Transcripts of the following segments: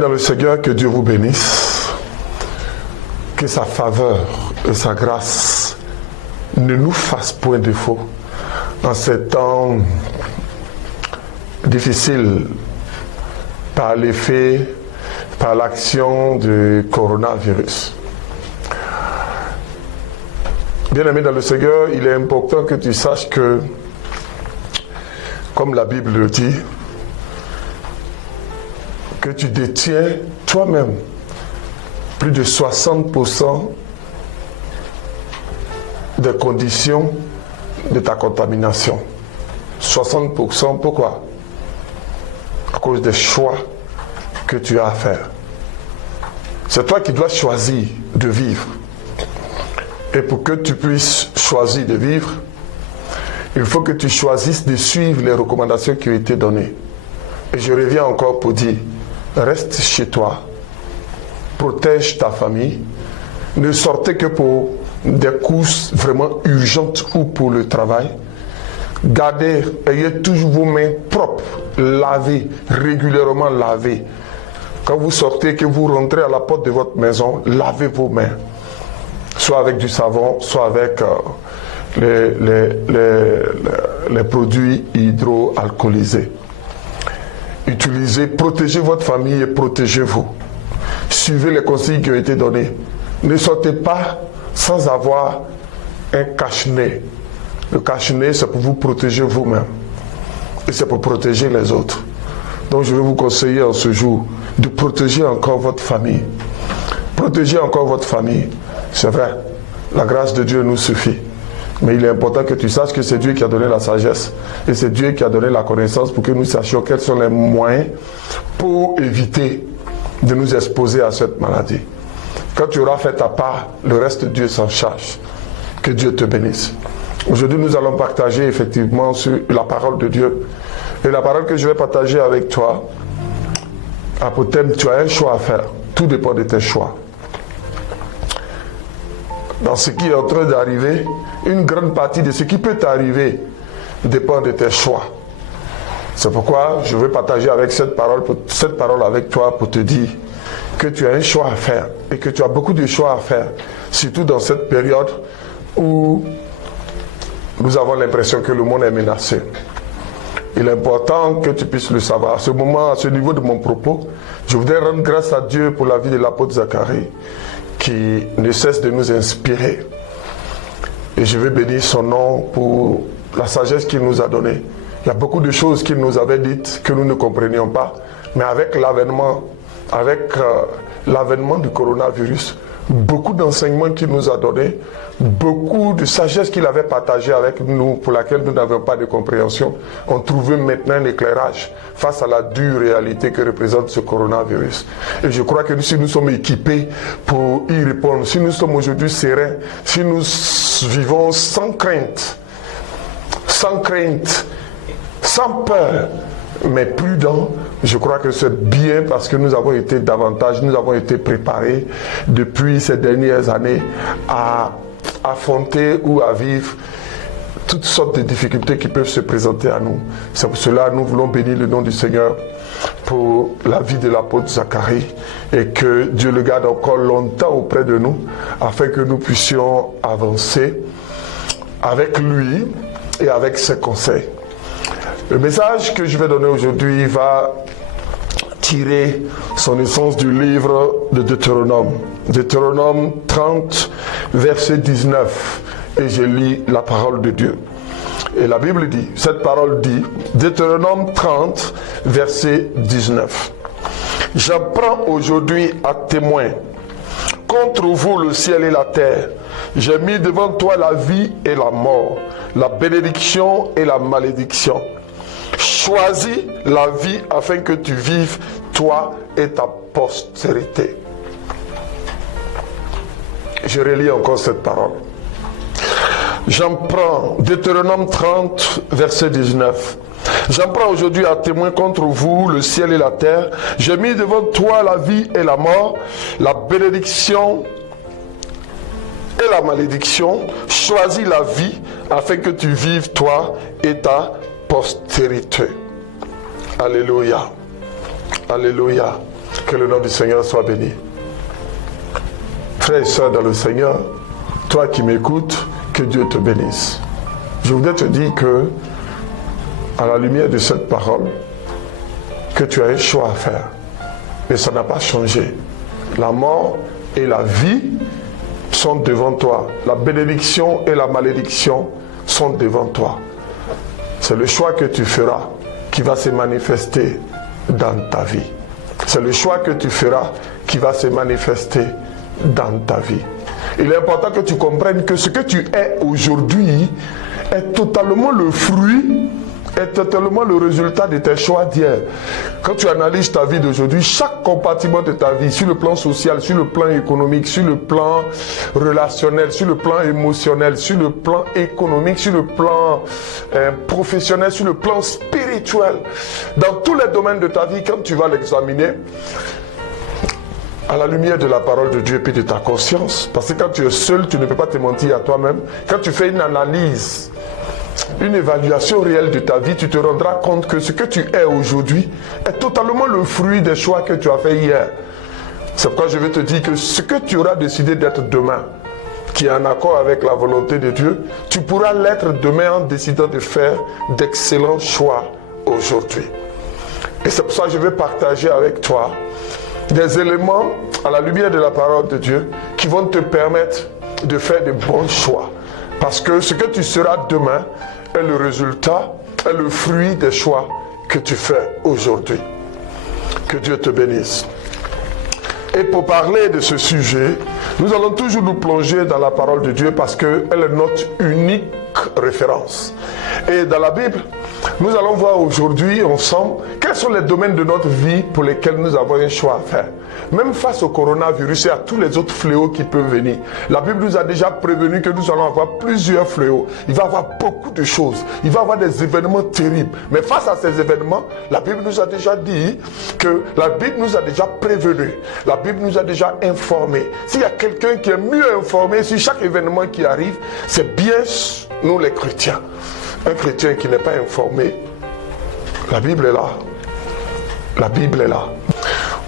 dans le Seigneur, que Dieu vous bénisse, que sa faveur et sa grâce ne nous fassent point défaut en ces temps difficiles par l'effet, par l'action du coronavirus. Bien-aimé dans le Seigneur, il est important que tu saches que, comme la Bible le dit, que tu détiens toi-même plus de 60% des conditions de ta contamination. 60%, pourquoi? À cause des choix que tu as à faire. C'est toi qui dois choisir de vivre. Et pour que tu puisses choisir de vivre, il faut que tu choisisses de suivre les recommandations qui ont été données. Et je reviens encore pour dire, reste chez toi, protège ta famille, ne sortez que pour des courses vraiment urgentes ou pour le travail. Gardez, ayez toujours vos mains propres, lavées, régulièrement lavées. Quand vous sortez, que vous rentrez à la porte de votre maison, lavez vos mains. Soit avec du savon, soit avec les produits hydroalcoolisés. Utilisez, protégez votre famille et protégez-vous. Suivez les consignes qui ont été données. Ne sortez pas sans avoir un cache-nez. Le cache-nez, c'est pour vous protéger vous-même. Et c'est pour protéger les autres. Donc je vais vous conseiller en ce jour de protéger encore votre famille. Protégez encore votre famille. C'est vrai, la grâce de Dieu nous suffit. Mais il est important que tu saches que c'est Dieu qui a donné la sagesse et c'est Dieu qui a donné la connaissance pour que nous sachions quels sont les moyens pour éviter de nous exposer à cette maladie. Quand tu auras fait ta part, le reste Dieu s'en charge. Que Dieu te bénisse. Aujourd'hui, nous allons partager effectivement sur la parole de Dieu. Et la parole que je vais partager avec toi a pour thème, tu as un choix à faire. Tout dépend de tes choix. Dans ce qui est en train d'arriver, une grande partie de ce qui peut t'arriver dépend de tes choix. C'est pourquoi je veux partager avec cette parole avec toi pour te dire que tu as un choix à faire et que tu as beaucoup de choix à faire, surtout dans cette période où nous avons l'impression que le monde est menacé. Il est important que tu puisses le savoir. À ce moment, à ce niveau de mon propos, je voudrais rendre grâce à Dieu pour la vie de l'apôtre Zacharie, qui ne cesse de nous inspirer. Et je veux bénir son nom pour la sagesse qu'il nous a donnée. Il y a beaucoup de choses qu'il nous avait dites que nous ne comprenions pas. Mais avec l'avènement du coronavirus, beaucoup d'enseignements qu'il nous a donnés, beaucoup de sagesse qu'il avait partagé avec nous pour laquelle nous n'avions pas de compréhension, ont trouvé maintenant un éclairage face à la dure réalité que représente ce coronavirus. Et je crois que si nous sommes équipés pour y répondre, si nous sommes aujourd'hui sereins, si nous vivons sans crainte, sans peur, mais prudent, je crois que c'est bien parce que nous avons été préparés depuis ces dernières années à affronter ou à vivre toutes sortes de difficultés qui peuvent se présenter à nous. C'est pour cela que nous voulons bénir le nom du Seigneur pour la vie de l'apôtre Zacharie et que Dieu le garde encore longtemps auprès de nous afin que nous puissions avancer avec lui et avec ses conseils. Le message que je vais donner aujourd'hui va tirer son essence du livre de Deutéronome. Deutéronome 30, verset 19. Et je lis la parole de Dieu. Et la Bible dit, cette parole dit, Deutéronome 30, verset 19. J'en prends aujourd'hui à témoin contre vous le ciel et la terre. J'ai mis devant toi la vie et la mort, la bénédiction et la malédiction. Choisis la vie afin que tu vives, toi et ta postérité. Je relis encore cette parole. J'en prends, Deutéronome 30, verset 19. J'en prends aujourd'hui à témoin contre vous le ciel et la terre. J'ai mis devant toi la vie et la mort, la bénédiction et la malédiction. Choisis la vie afin que tu vives, toi et ta postérité. Alléluia. Alléluia. Que le nom du Seigneur soit béni. Frères et sœurs dans le Seigneur, toi qui m'écoutes, que Dieu te bénisse. Je voudrais te dire que, à la lumière de cette parole, que tu as un choix à faire. Et ça n'a pas changé. La mort et la vie sont devant toi. La bénédiction et la malédiction sont devant toi. C'est le choix que tu feras qui va se manifester dans ta vie. C'est le choix que tu feras qui va se manifester dans ta vie. Il est important que tu comprennes que ce que tu es aujourd'hui est totalement le fruit, est totalement le résultat de tes choix d'hier. Quand tu analyses ta vie d'aujourd'hui, chaque compartiment de ta vie, sur le plan social, sur le plan économique, sur le plan relationnel, sur le plan émotionnel, sur le plan économique, sur le plan professionnel, sur le plan spirituel, dans tous les domaines de ta vie, quand tu vas l'examiner, à la lumière de la parole de Dieu et puis de ta conscience, parce que quand tu es seul, tu ne peux pas te mentir à toi-même. Quand tu fais une analyse, une évaluation réelle de ta vie, tu te rendras compte que ce que tu es aujourd'hui est totalement le fruit des choix que tu as fait hier. C'est pourquoi je vais te dire que ce que tu auras décidé d'être demain, qui est en accord avec la volonté de Dieu, tu pourras l'être demain en décidant de faire d'excellents choix aujourd'hui. Et c'est pour ça que je vais partager avec toi des éléments à la lumière de la parole de Dieu qui vont te permettre de faire de bons choix. Parce que ce que tu seras demain est le résultat, est le fruit des choix que tu fais aujourd'hui. Que Dieu te bénisse. Et pour parler de ce sujet, nous allons toujours nous plonger dans la parole de Dieu parce qu'elle est notre unique référence. Et dans la Bible, nous allons voir aujourd'hui ensemble quels sont les domaines de notre vie pour lesquels nous avons un choix à faire. Même face au coronavirus et à tous les autres fléaux qui peuvent venir, la Bible nous a déjà prévenu que nous allons avoir plusieurs fléaux. Il va y avoir beaucoup de choses. Il va y avoir des événements terribles. Mais face à ces événements, la Bible nous a déjà dit que la Bible nous a déjà prévenu. La Bible nous a déjà informé. S'il y a quelqu'un qui est mieux informé sur chaque événement qui arrive, c'est bien nous les chrétiens. Un chrétien qui n'est pas informé, la Bible est là. La Bible est là.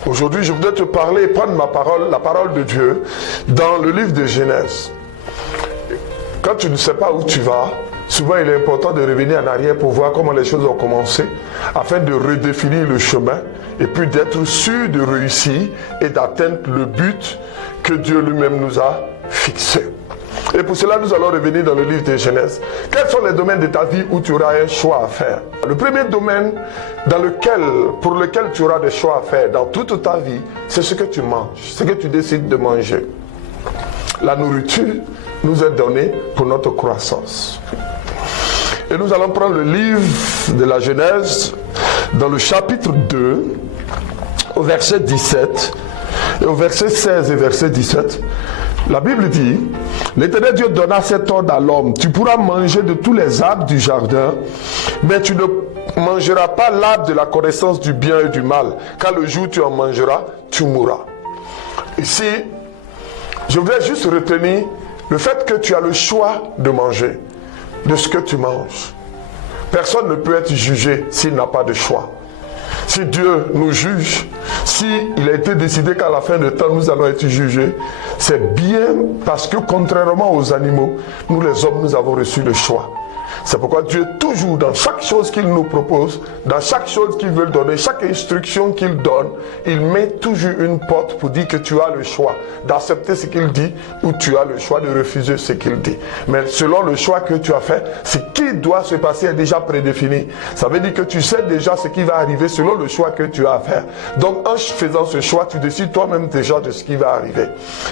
Aujourd'hui, je voudrais te parler et prendre ma parole, la parole de Dieu, dans le livre de Genèse. Quand tu ne sais pas où tu vas, souvent il est important de revenir en arrière pour voir comment les choses ont commencé, afin de redéfinir le chemin et puis d'être sûr de réussir et d'atteindre le but que Dieu lui-même nous a fixé. Et pour cela, nous allons revenir dans le livre de Genèse. Quels sont les domaines de ta vie où tu auras un choix à faire? Le premier domaine pour lequel tu auras des choix à faire dans toute ta vie, c'est ce que tu manges, ce que tu décides de manger. La nourriture nous est donnée pour notre croissance. Et nous allons prendre le livre de la Genèse, dans le chapitre 2, au verset 17, et au verset 16 et verset 17. La Bible dit, l'Éternel Dieu donna cet ordre à l'homme, tu pourras manger de tous les arbres du jardin, mais tu ne mangeras pas l'arbre de la connaissance du bien et du mal, car le jour où tu en mangeras, tu mourras. Ici, je voudrais juste retenir le fait que tu as le choix de manger, de ce que tu manges. Personne ne peut être jugé s'il n'a pas de choix. Si Dieu nous juge, s'il a été décidé qu'à la fin de temps nous allons être jugés, c'est bien parce que contrairement aux animaux, nous les hommes, nous avons reçu le choix. C'est pourquoi Dieu, toujours dans chaque chose qu'il nous propose, dans chaque chose qu'il veut donner, chaque instruction qu'il donne, il met toujours une porte pour dire que tu as le choix d'accepter ce qu'il dit ou tu as le choix de refuser ce qu'il dit. Mais selon le choix que tu as fait, ce qui doit se passer est déjà prédéfini. Ça veut dire que tu sais déjà ce qui va arriver selon le choix que tu as à faire. Donc en faisant ce choix, tu décides toi-même déjà de ce qui va arriver.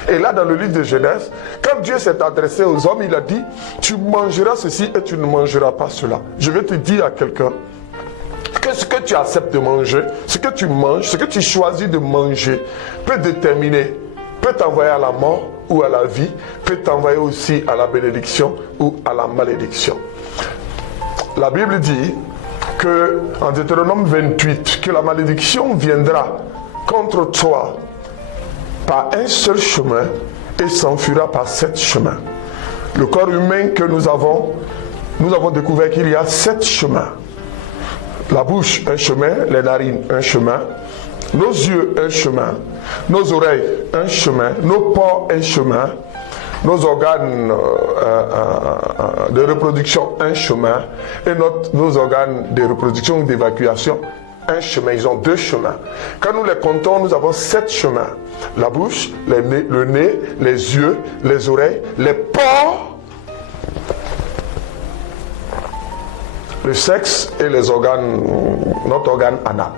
Et là dans le livre de Genèse, quand Dieu s'est adressé aux hommes, il a dit, tu mangeras ceci et tu ne mangeras pas cela. Je vais te dire à quelqu'un que ce que tu acceptes de manger, ce que tu manges, ce que tu choisis de manger peut déterminer, peut t'envoyer à la mort ou à la vie, peut t'envoyer aussi à la bénédiction ou à la malédiction. La Bible dit que en Deutéronome 28, que la malédiction viendra contre toi par un seul chemin et s'enfuira par 7 chemins. Le corps humain que nous avons découvert qu'il y a 7 chemins. La bouche, un chemin. Les narines, un chemin. Nos yeux, un chemin. Nos oreilles, un chemin. Nos pores, un chemin. Nos organes de reproduction, un chemin. Et nos organes de reproduction ou d'évacuation, un chemin. Ils ont 2 chemins. Quand nous les comptons, nous avons 7 chemins. La bouche, le nez, les yeux, les oreilles, les pores, le sexe et les organes, notre organe anal.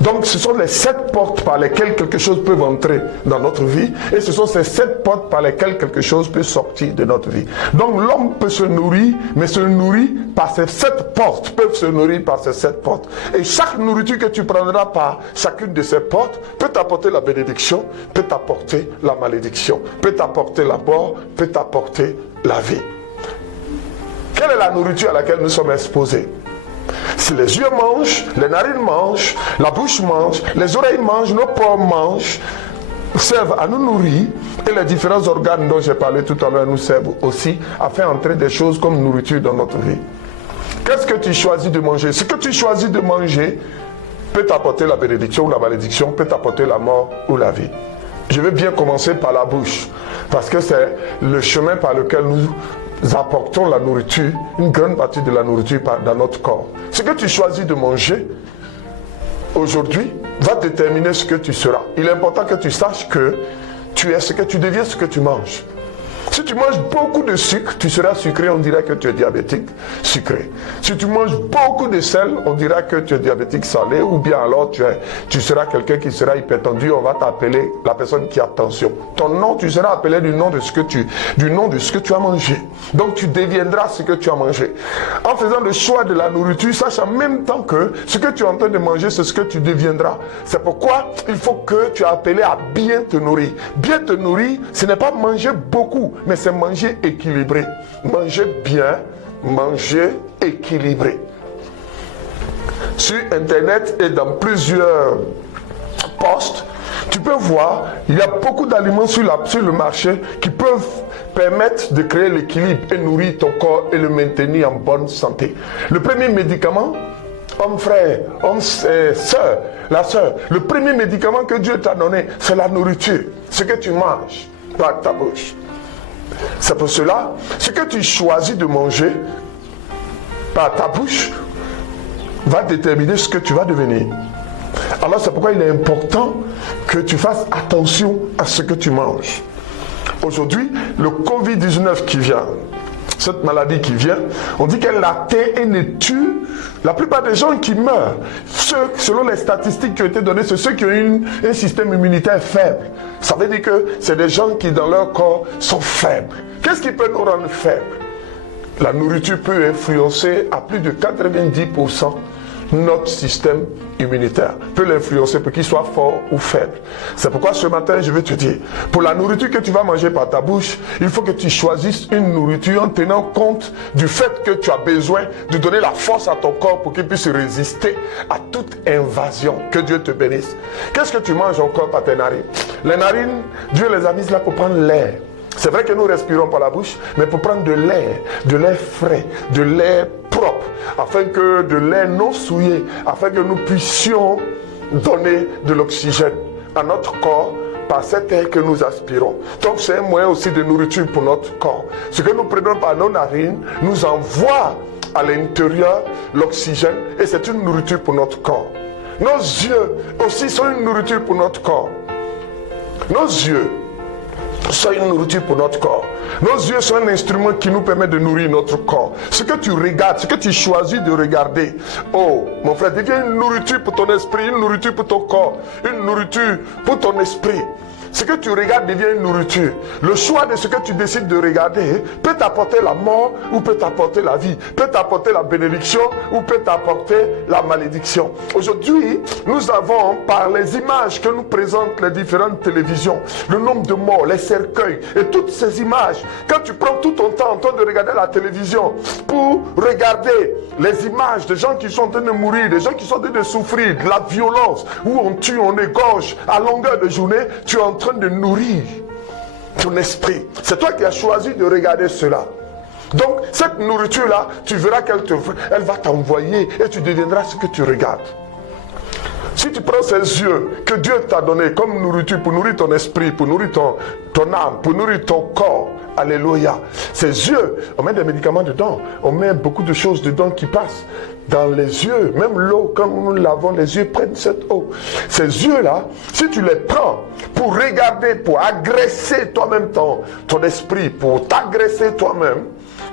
Donc ce sont les 7 portes par lesquelles quelque chose peut entrer dans notre vie et ce sont ces 7 portes par lesquelles quelque chose peut sortir de notre vie. Donc l'homme peut se nourrir, mais se nourrit par ces 7 portes, peuvent se nourrir par ces 7 portes. Et chaque nourriture que tu prendras par chacune de ces portes peut t'apporter la bénédiction, peut t'apporter la malédiction, peut t'apporter la mort, peut t'apporter la vie. Quelle est la nourriture à laquelle nous sommes exposés? Si les yeux mangent, les narines mangent, la bouche mange, les oreilles mangent, nos pores mangent, servent à nous nourrir, et les différents organes dont j'ai parlé tout à l'heure nous servent aussi à faire entrer des choses comme nourriture dans notre vie. Qu'est-ce que tu choisis de manger? Ce que tu choisis de manger peut t'apporter la bénédiction ou la malédiction, peut t'apporter la mort ou la vie. Je vais bien commencer par la bouche, parce que c'est le chemin par lequel nous apportons la nourriture, une grande partie de la nourriture dans notre corps. Ce que tu choisis de manger aujourd'hui va déterminer ce que tu seras. Il est important que tu saches que tu es ce que tu deviens, ce que tu manges. Si tu manges beaucoup de sucre, tu seras sucré, on dirait que tu es diabétique, sucré. Si tu manges beaucoup de sel, on dira que tu es diabétique salé, ou bien alors tu seras quelqu'un qui sera hypertendu, on va t'appeler la personne qui a tension. Ton nom, tu seras appelé du nom de ce que tu as mangé. Donc tu deviendras ce que tu as mangé. En faisant le choix de la nourriture, sache en même temps que ce que tu es en train de manger, c'est ce que tu deviendras. C'est pourquoi il faut que tu es appelé à bien te nourrir. Bien te nourrir, ce n'est pas manger beaucoup, mais c'est manger équilibré. Manger bien, manger équilibré. Sur Internet et dans plusieurs posts, tu peux voir, il y a beaucoup d'aliments sur le marché qui peuvent permettre de créer l'équilibre et nourrir ton corps et le maintenir en bonne santé. Le premier médicament, homme frère, homme soeur, la soeur, le premier médicament que Dieu t'a donné, c'est la nourriture, ce que tu manges par ta bouche. C'est pour cela, ce que tu choisis de manger par ta bouche va déterminer ce que tu vas devenir. Alors c'est pourquoi il est important que tu fasses attention à ce que tu manges. Aujourd'hui, le Covid-19 qui vient, cette maladie qui vient, on dit qu'elle atteint et ne tue la plupart des gens qui meurent. Selon les statistiques qui ont été données, c'est ceux qui ont un système immunitaire faible. Ça veut dire que c'est des gens qui dans leur corps sont faibles. Qu'est-ce qui peut nous rendre faibles? La nourriture peut influencer à plus de 90% notre système immunitaire, peut l'influencer pour qu'il soit fort ou faible. C'est pourquoi ce matin je vais te dire, pour la nourriture que tu vas manger par ta bouche, il faut que tu choisisses une nourriture en tenant compte du fait que tu as besoin de donner la force à ton corps pour qu'il puisse résister à toute invasion. Que Dieu te bénisse. Qu'est-ce que tu manges encore par tes narines? Les narines, Dieu les a mises là pour prendre l'air. C'est vrai que nous respirons par la bouche, mais pour prendre de l'air frais, de l'air propre, afin que de l'air non souillé, afin que nous puissions donner de l'oxygène à notre corps par cet air que nous aspirons. Donc c'est un moyen aussi de nourriture pour notre corps. Ce que nous prenons par nos narines nous envoie à l'intérieur l'oxygène et c'est une nourriture pour notre corps. Nos yeux aussi sont une nourriture pour notre corps. Nos yeux sont une nourriture pour notre corps. Nos yeux sont un instrument qui nous permet de nourrir notre corps. Ce que tu regardes, ce que tu choisis de regarder, oh mon frère, devient une nourriture pour ton esprit, une nourriture pour ton corps, une nourriture pour ton esprit. Ce que tu regardes devient une nourriture. Le choix de ce que tu décides de regarder peut t'apporter la mort ou peut t'apporter la vie, peut t'apporter la bénédiction ou peut t'apporter la malédiction. Aujourd'hui, nous avons, par les images que nous présentent les différentes télévisions, le nombre de morts, les cercueils et toutes ces images, quand tu prends tout ton temps en train de regarder la télévision pour regarder les images de gens qui sont en train de mourir, des gens qui sont en train de souffrir, de la violence, où on tue, on égorge à longueur de journée, tu es en train de nourrir ton esprit. C'est toi qui as choisi de regarder cela. Donc, cette nourriture-là, tu verras elle va t'envoyer et tu deviendras ce que tu regardes. Si tu prends ces yeux que Dieu t'a donné comme nourriture pour nourrir ton esprit, pour nourrir ton âme, pour nourrir ton corps, alléluia. Ces yeux, on met des médicaments dedans, on met beaucoup de choses dedans qui passent dans les yeux. Même l'eau, quand nous lavons les yeux, prennent cette eau. Ces yeux-là, si tu les prends pour regarder, pour agresser toi-même ton esprit, pour t'agresser toi-même,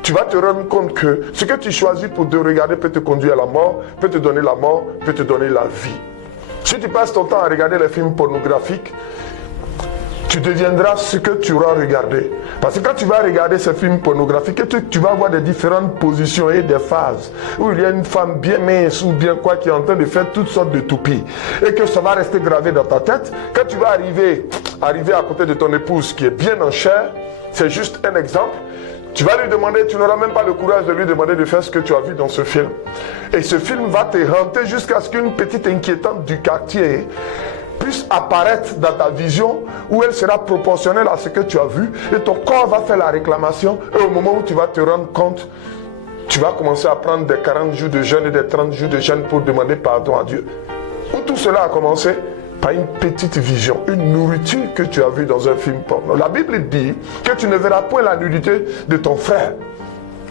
tu vas te rendre compte que ce que tu choisis pour te regarder peut te conduire à la mort, peut te donner la mort, peut te donner la vie. Si tu passes ton temps à regarder les films pornographiques, tu deviendras ce que tu auras regardé. Parce que quand tu vas regarder ces films pornographiques, tu vas voir des différentes positions et des phases où il y a une femme bien mince ou bien quoi qui est en train de faire toutes sortes de toupies. Et que ça va rester gravé dans ta tête. Quand tu vas arriver à côté de ton épouse qui est bien en chair, c'est juste un exemple. Tu vas lui demander, tu n'auras même pas le courage de lui demander de faire ce que tu as vu dans ce film. Et ce film va te hanter jusqu'à ce qu'une petite inquiétante du quartier puisse apparaître dans ta vision où elle sera proportionnelle à ce que tu as vu et ton corps va faire la réclamation et au moment où tu vas te rendre compte, tu vas commencer à prendre des 40 jours de jeûne et des 30 jours de jeûne pour demander pardon à Dieu. Où tout cela a commencé? Par une petite vision, une nourriture que tu as vue dans un film porno. La Bible dit que tu ne verras point la nudité de ton frère,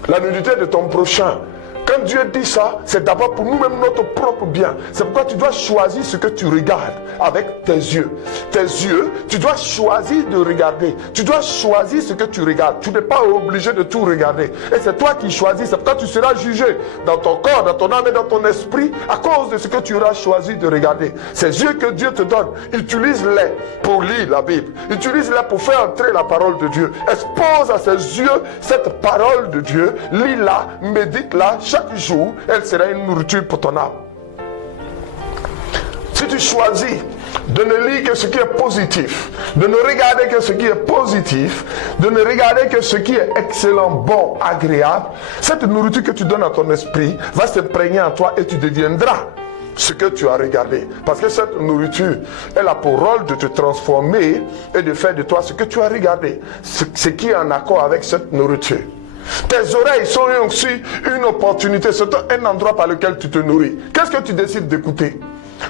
la nudité de ton prochain. Quand Dieu dit ça, c'est d'abord pour nous-mêmes notre propre bien. C'est pourquoi tu dois choisir ce que tu regardes avec tes yeux. Tes yeux, tu dois choisir de regarder. Tu dois choisir ce que tu regardes. Tu n'es pas obligé de tout regarder. Et c'est toi qui choisis. C'est pourquoi tu seras jugé dans ton corps, dans ton âme et dans ton esprit à cause de ce que tu auras choisi de regarder. Ces yeux que Dieu te donne, utilise-les pour lire la Bible. Utilise-les pour faire entrer la parole de Dieu. Expose à ses yeux cette parole de Dieu. Lis-la, médite-la. Chaque jour, elle sera une nourriture pour ton âme. Si tu choisis de ne lire que ce qui est positif, de ne regarder que ce qui est positif, de ne regarder que ce qui est excellent, bon, agréable, cette nourriture que tu donnes à ton esprit va s'imprégner en toi et tu deviendras ce que tu as regardé. Parce que cette nourriture, elle a pour rôle de te transformer et de faire de toi ce que tu as regardé, ce qui est en accord avec cette nourriture. Tes oreilles sont aussi une opportunité, c'est un endroit par lequel tu te nourris. Qu'est-ce que tu décides d'écouter?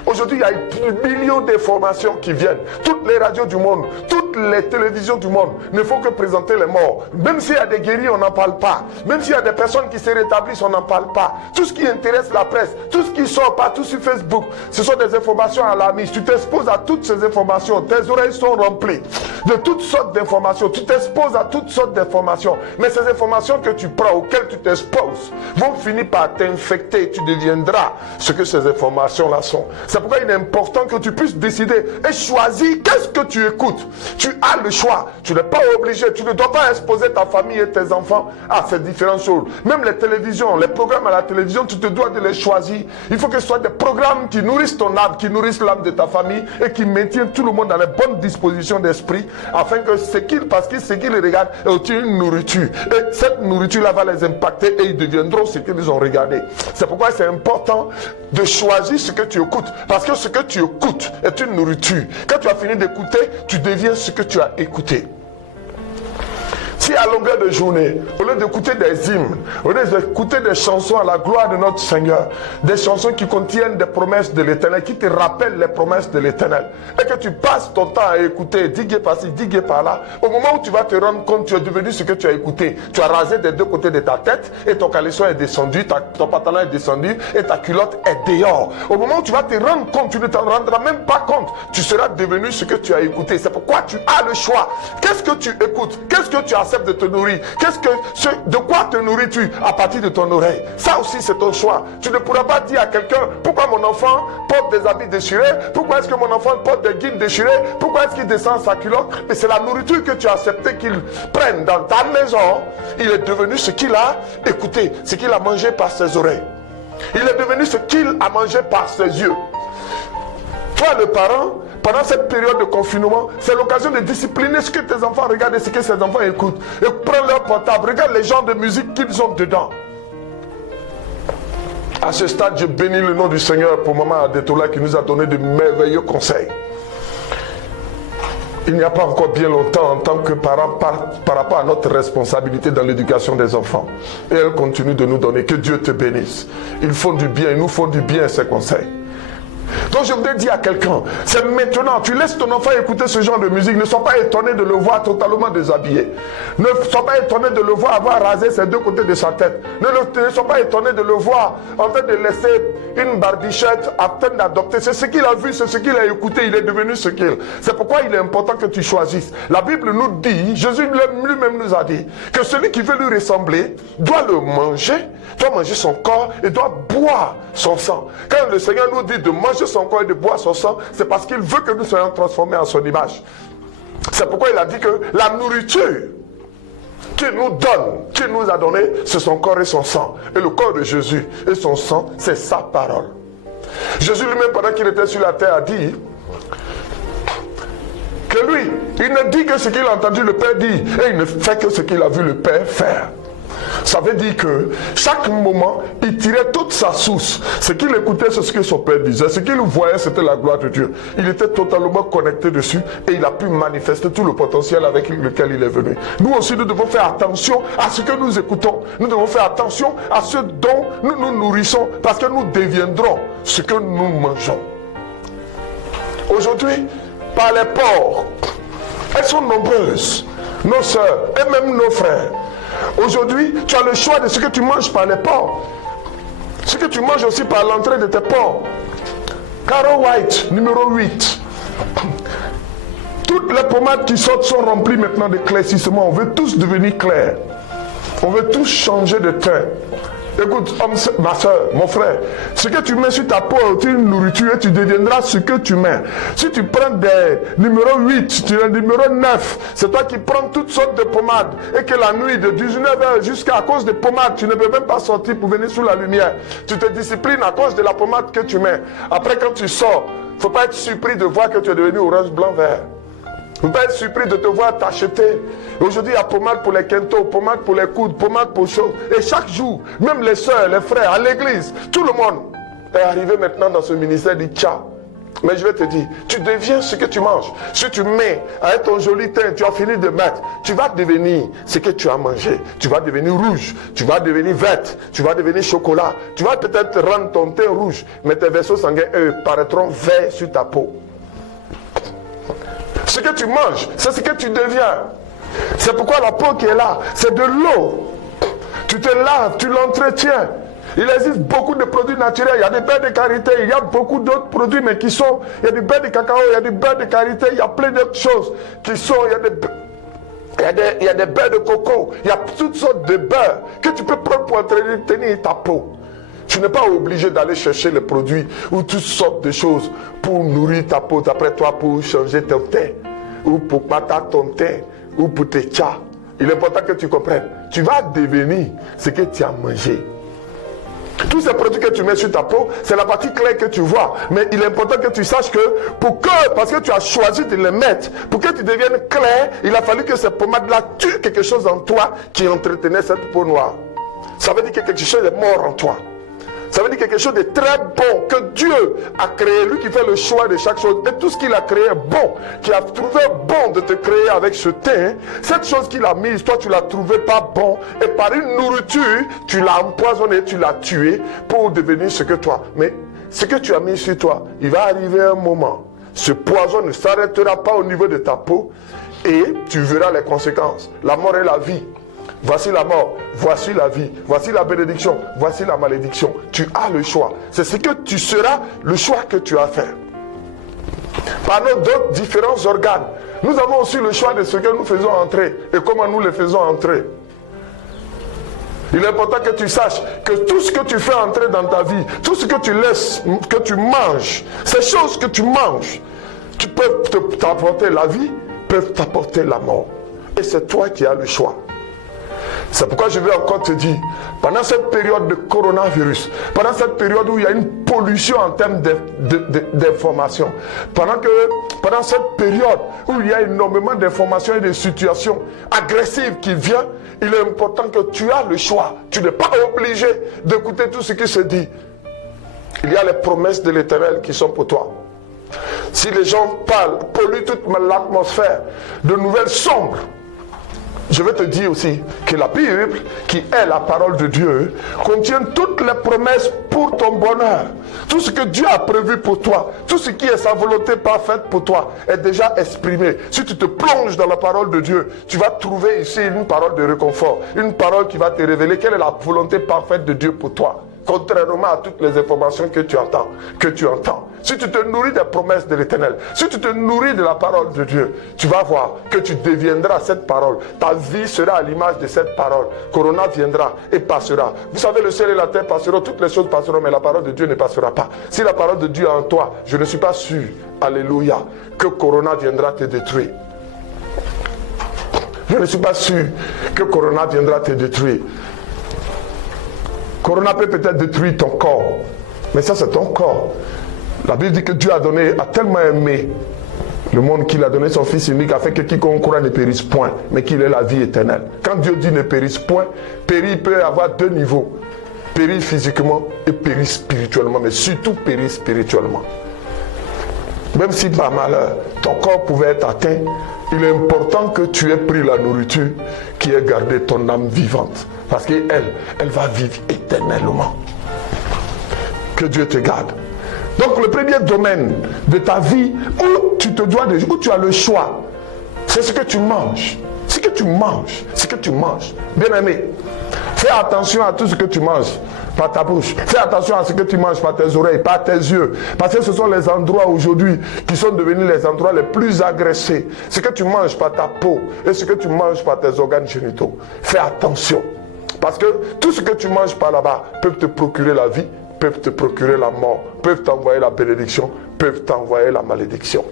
Aujourd'hui, il y a des millions d'informations qui viennent. Toutes les radios du monde, toutes les télévisions du monde ne font que présenter les morts. Même s'il y a des guéris, on n'en parle pas. Même s'il y a des personnes qui se rétablissent, on n'en parle pas. Tout ce qui intéresse la presse, tout ce qui sort partout sur Facebook, ce sont des informations alarmistes. Tu t'exposes à toutes ces informations. Tes oreilles sont remplies de toutes sortes d'informations. Tu t'exposes à toutes sortes d'informations. Mais ces informations que tu prends, auxquelles tu t'exposes, vont finir par t'infecter. Tu deviendras ce que ces informations-là sont. C'est pourquoi il est important que tu puisses décider et choisir qu'est-ce que tu écoutes. Tu as le choix. Tu n'es pas obligé. Tu ne dois pas exposer ta famille et tes enfants à ces différentes choses. Même les télévisions, les programmes à la télévision, tu te dois de les choisir. Il faut que ce soit des programmes qui nourrissent ton âme, qui nourrissent l'âme de ta famille et qui maintiennent tout le monde dans les bonnes dispositions d'esprit afin que ce qu'ils regardent est aussi une nourriture. Et cette nourriture-là va les impacter et ils deviendront ce qu'ils ont regardé. C'est pourquoi c'est important de choisir ce que tu écoutes. Parce que ce que tu écoutes est une nourriture. Quand tu as fini d'écouter, tu deviens ce que tu as écouté. Si à longueur de journée, au lieu d'écouter des hymnes, au lieu d'écouter des chansons à la gloire de notre Seigneur, des chansons qui contiennent des promesses de l'Éternel, qui te rappellent les promesses de l'Éternel, et que tu passes ton temps à écouter, diguer par-ci, diguer par-là, au moment où tu vas te rendre compte, tu es devenu ce que tu as écouté. Tu as rasé des deux côtés de ta tête, et ton caleçon est descendu, ton pantalon est descendu, et ta culotte est dehors. Au moment où tu vas te rendre compte, tu ne t'en rendras même pas compte, tu seras devenu ce que tu as écouté. C'est pourquoi tu as le choix. Qu'est-ce que tu écoutes? Qu'est-ce que tu acceptes de te nourrir? De quoi te nourris-tu à partir de ton oreille? Ça aussi c'est ton choix. Tu ne pourras pas dire à quelqu'un: pourquoi mon enfant porte des habits déchirés? Pourquoi est-ce que mon enfant porte des guides déchirés? Pourquoi est-ce qu'il descend sa culotte? Mais c'est la nourriture que tu as accepté qu'il prenne dans ta maison. Il est devenu ce qu'il a écouté, ce qu'il a mangé par ses oreilles. Il est devenu ce qu'il a mangé par ses yeux. Toi le parent, pendant cette période de confinement, c'est l'occasion de discipliner ce que tes enfants regardent et ce que ces enfants écoutent. Et prends leur portable, regarde les genres de musique qu'ils ont dedans. À ce stade, je bénis le nom du Seigneur pour Maman Adetola qui nous a donné de merveilleux conseils. il n'y a pas encore bien longtemps en tant que parents par rapport à notre responsabilité dans l'éducation des enfants. Et elle continue de nous donner. Que Dieu te bénisse. Ils font du bien, ils nous font du bien, ces conseils. Donc je voudrais dire à quelqu'un, c'est maintenant, tu laisses ton enfant écouter ce genre de musique, ne sois pas étonné de le voir totalement déshabillé. Ne sois pas étonné de le voir avoir rasé ses deux côtés de sa tête. Ne sois pas étonné de le voir en train de laisser une barbichette à peine d'adopter. C'est ce qu'il a vu, c'est ce qu'il a écouté, il est devenu ce qu'il est. C'est pourquoi il est important que tu choisisses. La Bible nous dit, Jésus lui-même nous a dit, que celui qui veut lui ressembler doit le manger, doit manger son corps et doit boire son sang. Quand le Seigneur nous dit de manger son corps et de boire son sang, c'est parce qu'il veut que nous soyons transformés en son image. C'est pourquoi il a dit que la nourriture qu'il nous donne, qu'il nous a donné, c'est son corps et son sang. Et le corps de Jésus et son sang, c'est sa parole. Jésus lui-même, pendant qu'il était sur la terre, a dit que lui, il ne dit que ce qu'il a entendu le Père dire, et il ne fait que ce qu'il a vu le Père faire. Ça veut dire que chaque moment, il tirait toute sa source. Ce qu'il écoutait, c'est ce que son père disait. Ce qu'il voyait, c'était la gloire de Dieu. Il était totalement connecté dessus et il a pu manifester tout le potentiel avec lequel il est venu. Nous aussi, nous devons faire attention à ce que nous écoutons. Nous devons faire attention à ce dont nous nous nourrissons parce que nous deviendrons ce que nous mangeons. Aujourd'hui, par les porcs, elles sont nombreuses, nos sœurs et même nos frères. Aujourd'hui, tu as le choix de ce que tu manges par les porcs. Ce que tu manges aussi par l'entrée de tes porcs. Caro White, numéro 8. Toutes les pommades qui sortent sont remplies maintenant de d'éclaircissement. On veut tous devenir clairs. On veut tous changer de teint. Écoute, ma soeur, mon frère, ce que tu mets sur ta peau est une nourriture et tu deviendras ce que tu mets. Si tu prends des numéro 8, tu es numéro 9, c'est toi qui prends toutes sortes de pommades et que la nuit de 19h jusqu'à cause des pommades, tu ne peux même pas sortir pour venir sous la lumière. Tu te disciplines à cause de la pommade que tu mets. Après, quand tu sors, il ne faut pas être surpris de voir que tu es devenu orange, blanc, vert. Vous pouvez être surpris de te voir t'acheter. Aujourd'hui, il y a pommade pour les quintaux, pommade pour les coudes, pommade pour choses. Et chaque jour, même les soeurs, les frères, à l'église, tout le monde est arrivé maintenant dans ce ministère du tcha. Mais je vais te dire, tu deviens ce que tu manges. Si tu mets avec ton joli teint, tu as fini de mettre, tu vas devenir ce que tu as mangé. Tu vas devenir rouge, tu vas devenir verte, tu vas devenir chocolat. Tu vas peut-être rendre ton teint rouge, mais tes vaisseaux sanguins, eux, paraîtront verts sur ta peau. Ce que tu manges, c'est ce que tu deviens. C'est pourquoi la peau qui est là, c'est de l'eau. Tu te laves, tu l'entretiens. Il existe beaucoup de produits naturels. Il y a des beurres de karité, il y a beaucoup d'autres produits, mais qui sont... Il y a du beurre de cacao, il y a du beurre de karité, il y a plein d'autres choses qui sont... Il y a des beurres de coco, il y a toutes sortes de beurres que tu peux prendre pour entretenir ta peau. Tu n'es pas obligé d'aller chercher les produits ou toutes sortes de choses pour nourrir ta peau, d'après toi, pour changer ton teint, ou pour mater ton teint, ou pour tes tchas. Il est important que tu comprennes. Tu vas devenir ce que tu as mangé. Tous ces produits que tu mets sur ta peau, c'est la partie claire que tu vois. Mais il est important que tu saches que, parce que tu as choisi de les mettre, pour que tu deviennes clair, il a fallu que ces pommades-là tuent quelque chose en toi qui entretenait cette peau noire. Ça veut dire que quelque chose est mort en toi. Ça veut dire quelque chose de très bon que Dieu a créé, lui qui fait le choix de chaque chose. Et tout ce qu'il a créé est bon, qui a trouvé bon de te créer avec ce teint. Cette chose qu'il a mise, toi tu ne l'as trouvé pas bon. Et par une nourriture, tu l'as empoisonné, tu l'as tué pour devenir ce que toi. Mais ce que tu as mis sur toi, il va arriver un moment. Ce poison ne s'arrêtera pas au niveau de ta peau et tu verras les conséquences. La mort et la vie. Voici la mort, voici la vie, voici la bénédiction, voici la malédiction. Tu as le choix. C'est ce que tu seras, le choix que tu as fait. Par d'autres différents organes, nous avons aussi le choix de ce que nous faisons entrer et comment nous les faisons entrer. Il est important que tu saches que tout ce que tu fais entrer dans ta vie, tout ce que tu laisses, que tu manges, ces choses que tu manges, qui peuvent t'apporter la vie, peuvent t'apporter la mort. Et c'est toi qui as le choix. C'est pourquoi je vais encore te dire, pendant cette période de coronavirus, pendant cette période où il y a une pollution en termes d'informations, pendant cette période où il y a énormément d'informations et de situations agressives qui viennent, il est important que tu as le choix. Tu n'es pas obligé d'écouter tout ce qui se dit. Il y a les promesses de l'Éternel qui sont pour toi. si les gens parlent, polluent toute l'atmosphère de nouvelles sombres, je vais te dire aussi que la Bible, qui est la parole de Dieu, contient toutes les promesses pour ton bonheur. Tout ce que Dieu a prévu pour toi, tout ce qui est sa volonté parfaite pour toi, est déjà exprimé. Si tu te plonges dans la parole de Dieu, tu vas trouver ici une parole de réconfort, une parole qui va te révéler quelle est la volonté parfaite de Dieu pour toi. Contrairement à toutes les informations que tu entends. Si tu te nourris des promesses de l'Éternel, si tu te nourris de la parole de Dieu, tu vas voir que tu deviendras cette parole. Ta vie sera à l'image de cette parole. Corona viendra et passera. Vous savez, le ciel et la terre passeront, toutes les choses passeront, mais la parole de Dieu ne passera pas. Si la parole de Dieu est en toi, je ne suis pas sûr, alléluia, que Corona viendra te détruire. Je ne suis pas sûr que Corona viendra te détruire. Corona peut peut-être détruire ton corps, mais ça c'est ton corps. La Bible dit que Dieu a tellement aimé le monde qu'il a donné son Fils unique afin que quiconque croit ne périsse point, mais qu'il ait la vie éternelle. Quand Dieu dit ne périsse point, périr peut avoir deux niveaux. Périr physiquement et périr spirituellement, mais surtout périr spirituellement. Même si par malheur, ton corps pouvait être atteint, il est important que tu aies pris la nourriture qui ait gardé ton âme vivante. Parce qu'elle va vivre éternellement. Que Dieu te garde. Donc le premier domaine de ta vie où tu as le choix, c'est ce que tu manges. Ce que tu manges. Bien aimé, fais attention à tout ce que tu manges par ta bouche. Fais attention à ce que tu manges par tes oreilles, par tes yeux. Parce que ce sont les endroits aujourd'hui qui sont devenus les endroits les plus agressés. Ce que tu manges par ta peau et ce que tu manges par tes organes génitaux. Fais attention. Parce que tout ce que tu manges par là-bas peut te procurer la vie, peuvent te procurer la mort, peuvent t'envoyer la bénédiction, peuvent t'envoyer la malédiction.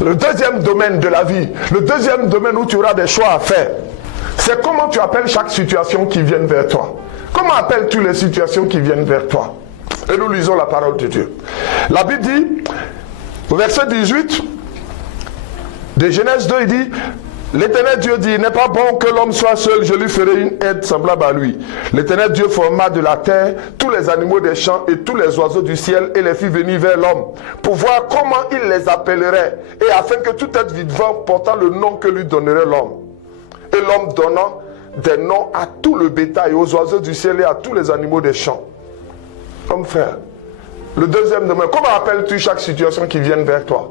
Le deuxième domaine de la vie, le deuxième domaine où tu auras des choix à faire, c'est comment tu appelles chaque situation qui vient vers toi. Comment appelles-tu les situations qui viennent vers toi? Et nous lisons la parole de Dieu. La Bible dit, au verset 18 de Genèse 2, il dit, l'Éternel Dieu dit, il n'est pas bon que l'homme soit seul, je lui ferai une aide semblable à lui. L'Éternel Dieu forma de la terre tous les animaux des champs et tous les oiseaux du ciel et les fit venir vers l'homme, pour voir comment il les appellerait, et afin que tout être vivant portant le nom que lui donnerait l'homme. Et l'homme donnant des noms à tout le bétail, aux oiseaux du ciel et à tous les animaux des champs. Comme frère, le deuxième domaine, comment appelles-tu chaque situation qui vient vers toi?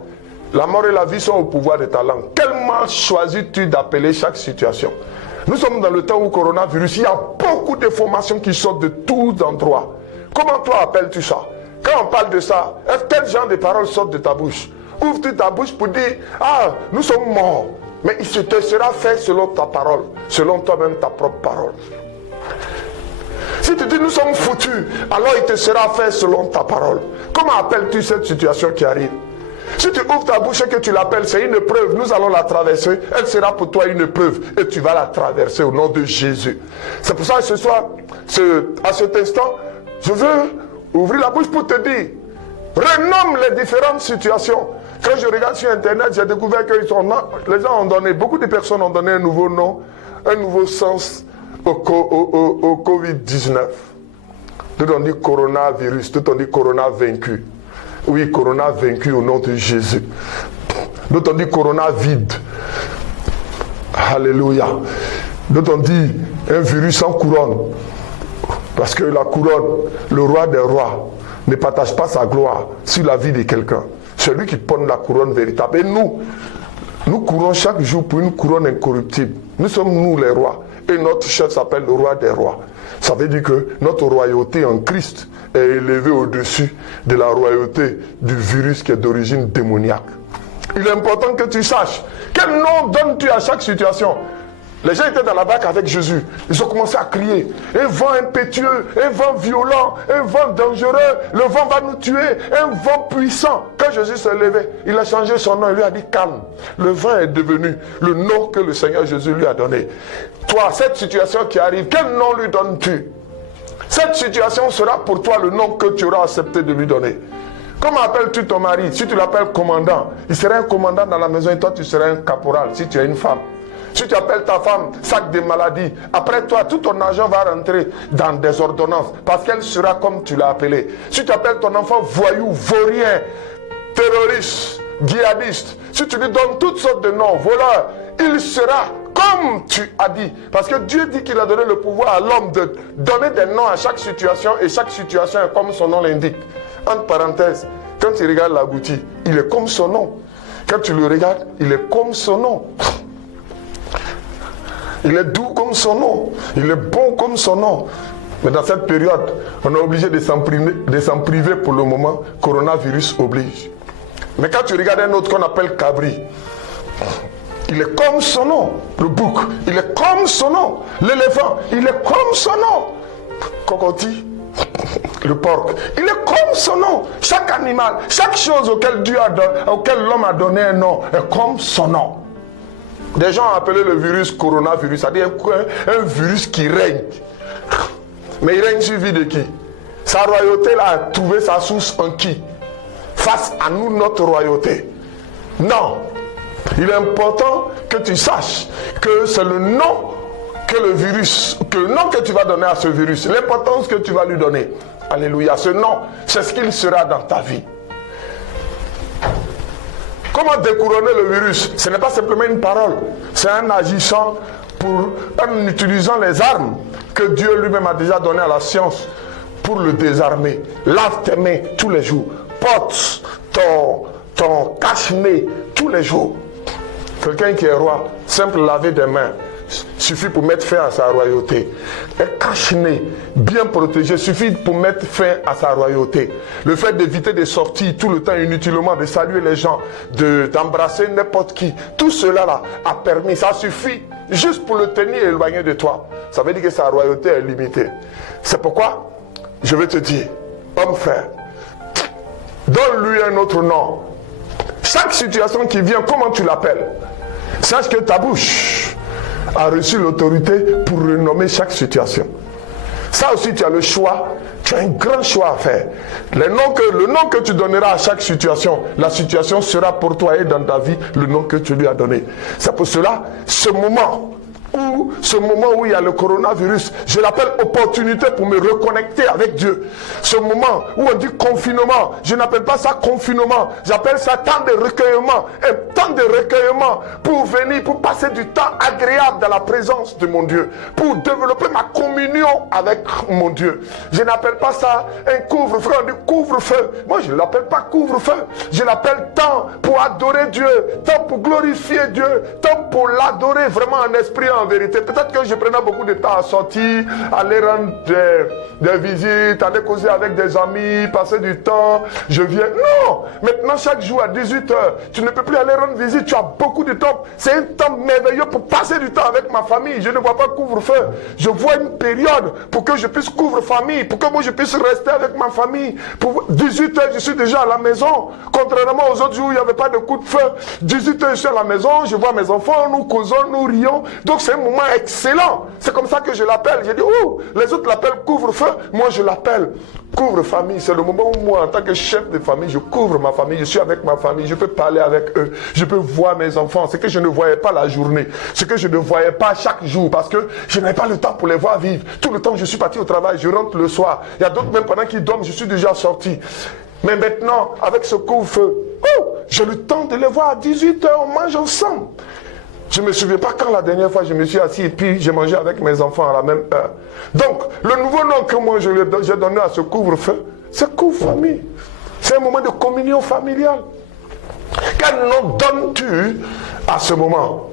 La mort et la vie sont au pouvoir de ta langue. Comment choisis-tu d'appeler chaque situation? Nous sommes dans le temps où coronavirus, il y a beaucoup d'informations qui sortent de tous endroits. Comment toi appelles-tu ça? Quand on parle de ça, quel genre de paroles sortent de ta bouche? Ouvre-tu ta bouche pour dire, ah, nous sommes morts. Mais il se te sera fait selon ta parole, selon toi-même ta propre parole. Si tu dis nous sommes foutus, alors il te sera fait selon ta parole. Comment appelles-tu cette situation qui arrive? Si tu ouvres ta bouche et que tu l'appelles, c'est une épreuve, nous allons la traverser, elle sera pour toi une épreuve et tu vas la traverser au nom de Jésus. C'est pour ça que ce soir, à cet instant, je veux ouvrir la bouche pour te dire, renomme les différentes situations. Quand je regarde sur internet, j'ai découvert que les gens ont donné, beaucoup de personnes ont donné un nouveau nom, un nouveau sens au Covid-19. Tout on dit coronavirus, tout on dit corona vaincu. Oui, corona vaincu au nom de Jésus. D'autres on dit corona vide. Alléluia. D'autres on dit un virus sans couronne. Parce que la couronne, le roi des rois, ne partage pas sa gloire sur la vie de quelqu'un. C'est lui qui porte la couronne véritable. Et nous courons chaque jour pour une couronne incorruptible. Nous sommes nous les rois. Et notre chef s'appelle le roi des rois. Ça veut dire que notre royauté en Christ est élevée au-dessus de la royauté du virus qui est d'origine démoniaque. Il est important que tu saches quel nom donnes-tu à chaque situation. Les gens étaient dans la barque avec Jésus. Ils ont commencé à crier. Un vent impétueux, un vent violent, un vent dangereux. Le vent va nous tuer. Un vent puissant. Quand Jésus s'est levé, il a changé son nom. Il lui a dit calme. Le vent est devenu le nom que le Seigneur Jésus lui a donné. Toi, cette situation qui arrive, quel nom lui donnes-tu? Cette situation sera pour toi le nom que tu auras accepté de lui donner. Comment appelles-tu ton mari? Si tu l'appelles commandant, il sera un commandant dans la maison et toi tu seras un caporal si tu es une femme. Si tu appelles ta femme sac de maladie, après toi, tout ton argent va rentrer dans des ordonnances parce qu'elle sera comme tu l'as appelé. Si tu appelles ton enfant voyou, vaurien, terroriste, djihadiste, si tu lui donnes toutes sortes de noms, voleur, il sera comme tu as dit. Parce que Dieu dit qu'il a donné le pouvoir à l'homme de donner des noms à chaque situation, et chaque situation est comme son nom l'indique. Entre parenthèses, quand tu regardes l'abouti, il est comme son nom. Quand tu le regardes, il est comme son nom. Il est doux comme son nom. Il est bon comme son nom. Mais dans cette période, on est obligé de s'en priver pour le moment. Coronavirus oblige. Mais quand tu regardes un autre qu'on appelle Cabri, il est comme son nom. Le bouc, il est comme son nom. L'éléphant, il est comme son nom. Cocotti, le porc, il est comme son nom. Chaque animal, chaque chose auquel l'homme a donné un nom est comme son nom. Des gens ont appelé le virus coronavirus, c'est-à-dire un virus qui règne. Mais il règne suivi de qui? Sa royauté là a trouvé sa source en qui? Face à nous, notre royauté. Non. Il est important que tu saches que c'est le nom que le virus, que le nom que tu vas donner à ce virus, l'importance que tu vas lui donner. Alléluia. Ce nom, c'est ce qu'il sera dans ta vie. Comment découronner le virus? Ce n'est pas simplement une parole. C'est un agissant en utilisant les armes que Dieu lui-même a déjà données à la science pour le désarmer. Lave tes mains tous les jours. Porte ton cache-nez tous les jours. Quelqu'un qui est roi, simple laver des mains suffit pour mettre fin à sa royauté. Un cache-nez bien protégé suffit pour mettre fin à sa royauté. Le fait d'éviter de sortir tout le temps inutilement, de saluer les gens, d'embrasser n'importe qui, tout cela là a permis, ça suffit juste pour le tenir éloigné de toi. Ça veut dire que sa royauté est limitée. C'est pourquoi je vais te dire, homme frère, donne-lui un autre nom. Chaque situation qui vient, comment tu l'appelles? Sache que ta bouche a reçu l'autorité pour renommer chaque situation. Ça aussi, tu as le choix. Tu as un grand choix à faire. Le nom que tu donneras à chaque situation, la situation sera pour toi et dans ta vie le nom que tu lui as donné. C'est pour cela, ce moment où il y a le coronavirus, je l'appelle opportunité pour me reconnecter avec Dieu. Ce moment où on dit confinement, je n'appelle pas ça confinement, j'appelle ça temps de recueillement. Un temps de recueillement pour venir, pour passer du temps agréable dans la présence de mon Dieu, pour développer ma communion avec mon Dieu. Je n'appelle pas ça un couvre-feu, on dit couvre-feu. Moi je ne l'appelle pas couvre-feu, je l'appelle temps pour adorer Dieu, temps pour glorifier Dieu, temps pour l'adorer vraiment en esprit, en vérité. Peut-être que je prenais beaucoup de temps à sortir, aller rendre des visites, aller causer avec des amis, passer du temps. Je viens. Non! Maintenant, chaque jour à 18h, tu ne peux plus aller rendre visite. Tu as beaucoup de temps. C'est un temps merveilleux pour passer du temps avec ma famille. Je ne vois pas couvre-feu. Je vois une période pour que je puisse couvre famille, pour que moi je puisse rester avec ma famille. Pour 18h, je suis déjà à la maison. Contrairement aux autres jours où il n'y avait pas de coup de feu. 18h, je suis à la maison, je vois mes enfants, nous causons, nous rions. Donc c'est un moment excellent. C'est comme ça que je l'appelle. J'ai dit, oh, les autres l'appellent couvre-feu. Moi, je l'appelle couvre-famille. C'est le moment où moi, en tant que chef de famille, je couvre ma famille. Je suis avec ma famille. Je peux parler avec eux. Je peux voir mes enfants. Ce que je ne voyais pas la journée. Ce que je ne voyais pas chaque jour. Parce que je n'avais pas le temps pour les voir vivre. Tout le temps, je suis parti au travail. Je rentre le soir. Il y a d'autres, même pendant qu'ils dorment, je suis déjà sorti. Mais maintenant, avec ce couvre-feu, oh, j'ai le temps de les voir à 18h. On mange ensemble. Je ne me souviens pas quand la dernière fois je me suis assis et puis j'ai mangé avec mes enfants à la même heure. Donc, le nouveau nom que moi j'ai donné à ce couvre-feu, c'est couvre-famille. C'est un moment de communion familiale. Quel nom donnes-tu à ce moment?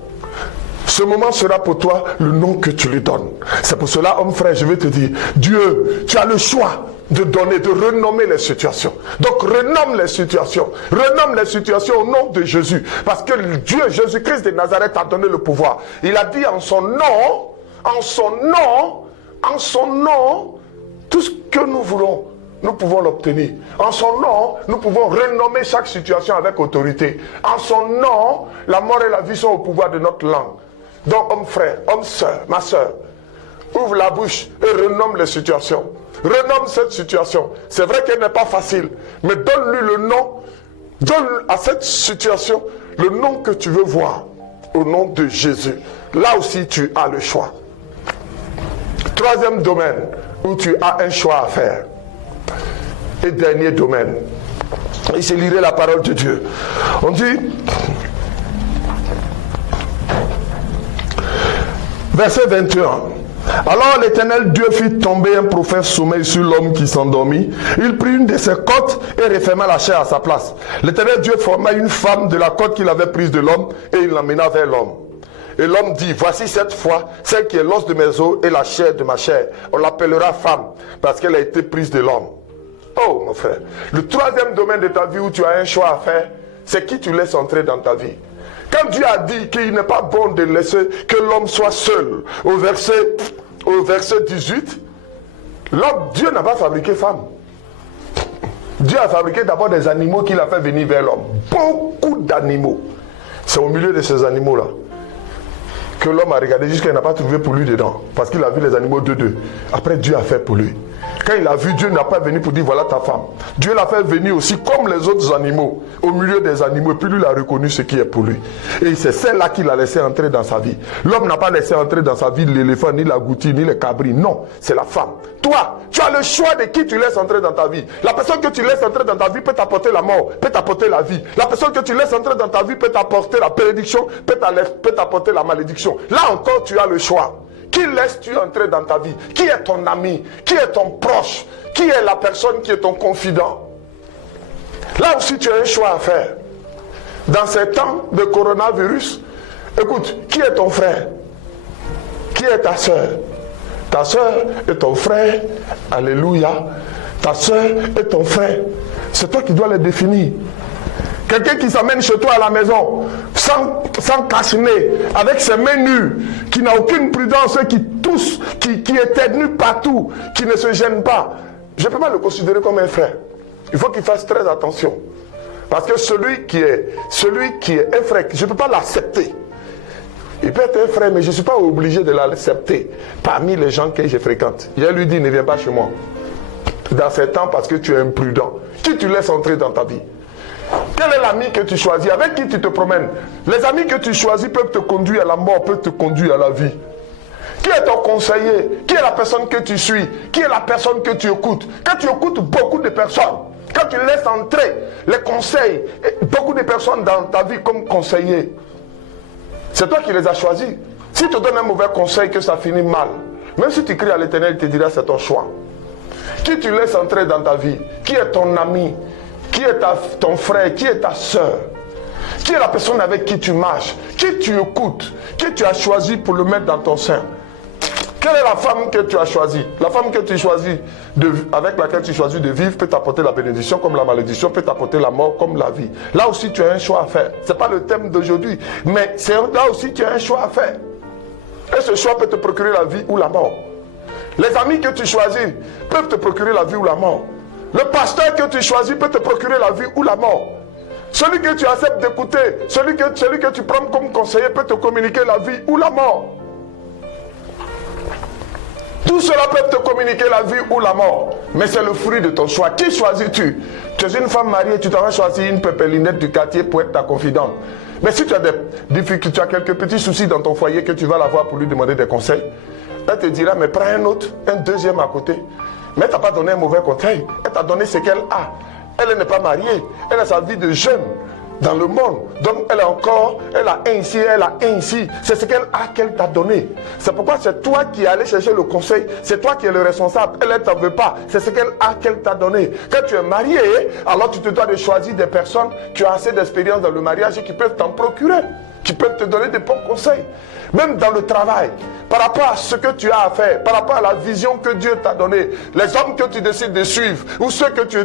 Ce moment sera pour toi le nom que tu lui donnes. C'est pour cela, homme frère, je vais te dire, Dieu, tu as le choix de donner, de renommer les situations. Donc renomme les situations. Renomme les situations au nom de Jésus. Parce que Dieu, Jésus-Christ de Nazareth a donné le pouvoir. Il a dit en son nom, tout ce que nous voulons, nous pouvons l'obtenir. En son nom, nous pouvons renommer chaque situation avec autorité. En son nom, la mort et la vie sont au pouvoir de notre langue. Donc, homme frère, homme soeur, ma soeur, ouvre la bouche et renomme les situations. Renomme cette situation. C'est vrai qu'elle n'est pas facile, mais donne-lui le nom, donne à cette situation le nom que tu veux voir, au nom de Jésus. Là aussi, tu as le choix. Troisième domaine où tu as un choix à faire. Et dernier domaine, Et je lirai la parole de Dieu. On dit, verset 21. Alors l'Éternel Dieu fit tomber un profond sommeil sur l'homme qui s'endormit. Il prit une de ses côtes et referma la chair à sa place. L'Éternel Dieu forma une femme de la côte qu'il avait prise de l'homme et il l'emmena vers l'homme. Et l'homme dit, voici cette fois, celle qui est l'os de mes os et la chair de ma chair. On l'appellera femme parce qu'elle a été prise de l'homme. Oh mon frère, le troisième domaine de ta vie où tu as un choix à faire, c'est qui tu laisses entrer dans ta vie. Quand Dieu a dit qu'il n'est pas bon de laisser que l'homme soit seul, au verset 18, Dieu n'a pas fabriqué femme. Dieu a fabriqué d'abord des animaux qu'il a fait venir vers l'homme. Beaucoup d'animaux. C'est au milieu de ces animaux-là que l'homme a regardé jusqu'à qu'il n'a pas trouvé pour lui dedans. Parce qu'il a vu les animaux deux. Après, Dieu a fait pour lui. Quand il a vu, Dieu n'a pas venu pour dire voilà ta femme. Dieu l'a fait venir aussi comme les autres animaux, au milieu des animaux. Et puis lui, il a reconnu ce qui est pour lui. Et c'est celle-là qu'il a laissé entrer dans sa vie. L'homme n'a pas laissé entrer dans sa vie l'éléphant, ni la goutille, ni le cabri. Non, c'est la femme. Toi, tu as le choix de qui tu laisses entrer dans ta vie. La personne que tu laisses entrer dans ta vie peut t'apporter la mort, peut t'apporter la vie. La personne que tu laisses entrer dans ta vie peut t'apporter la bénédiction, peut t'apporter la malédiction. Là encore, tu as le choix. Qui laisses-tu entrer dans ta vie? Qui est ton ami? Qui est ton proche? Qui est la personne qui est ton confident? Là aussi, tu as un choix à faire. Dans ces temps de coronavirus, écoute, qui est ton frère? Qui est ta soeur? Ta soeur et ton frère, alléluia. Ta soeur et ton frère, c'est toi qui dois les définir. Quelqu'un qui s'amène chez toi à la maison, sans cache-nez, avec ses mains nues, qui n'a aucune prudence, qui tousse, qui éternue partout, qui ne se gêne pas. Je ne peux pas le considérer comme un frère. Il faut qu'il fasse très attention. Parce que celui qui est un frère, je ne peux pas l'accepter. Il peut être un frère, mais je ne suis pas obligé de l'accepter parmi les gens que je fréquente. Je lui dis, ne viens pas chez moi. Dans ces temps, parce que tu es imprudent. Qui tu laisses entrer dans ta vie? Quel est l'ami que tu choisis? Avec qui tu te promènes? Les amis que tu choisis peuvent te conduire à la mort, peuvent te conduire à la vie. Qui est ton conseiller? Qui est la personne que tu suis? Qui est la personne que tu écoutes? Quand tu écoutes beaucoup de personnes, quand tu laisses entrer les conseils, beaucoup de personnes dans ta vie comme conseiller, c'est toi qui les as choisis. Si tu te donnes un mauvais conseil, que ça finit mal, même si tu cries à l'Éternel, il te dira c'est ton choix. Qui tu laisses entrer dans ta vie? Qui est ton ami? Qui est ton frère? Qui est ta soeur? Qui est la personne avec qui tu marches? Qui tu écoutes? Qui tu as choisi pour le mettre dans ton sein? Quelle est la femme que tu as choisie? La femme que tu choisis avec laquelle tu choisis de vivre peut t'apporter la bénédiction comme la malédiction, peut t'apporter la mort comme la vie. Là aussi tu as un choix à faire. Ce n'est pas le thème d'aujourd'hui, mais là aussi tu as un choix à faire. Et ce choix peut te procurer la vie ou la mort. Les amis que tu choisis peuvent te procurer la vie ou la mort. Le pasteur que tu choisis peut te procurer la vie ou la mort. Celui que tu acceptes d'écouter, celui que tu prends comme conseiller peut te communiquer la vie ou la mort. Tout cela peut te communiquer la vie ou la mort. Mais c'est le fruit de ton choix. Qui choisis-tu? Tu es une femme mariée, tu t'aurais choisi une pépelinette du quartier pour être ta confidente. Mais si tu as des difficultés, tu as quelques petits soucis dans ton foyer que tu vas la voir pour lui demander des conseils, elle te dira, mais prends un autre, un deuxième à côté. Mais elle ne t'a pas donné un mauvais conseil. Elle t'a donné ce qu'elle a. Elle n'est pas mariée. Elle a sa vie de jeune dans le monde. Donc elle a un ici, elle a un ici. C'est ce qu'elle a qu'elle t'a donné. C'est pourquoi c'est toi qui es allé chercher le conseil. C'est toi qui es le responsable. Elle ne t'en veut pas. C'est ce qu'elle a qu'elle t'a donné. Quand tu es marié, alors tu te dois de choisir des personnes qui ont assez d'expérience dans le mariage et qui peuvent t'en procurer, qui peuvent te donner des bons conseils. Même dans le travail, par rapport à ce que tu as à faire, par rapport à la vision que Dieu t'a donnée, les hommes que tu décides de suivre, ou ceux que tu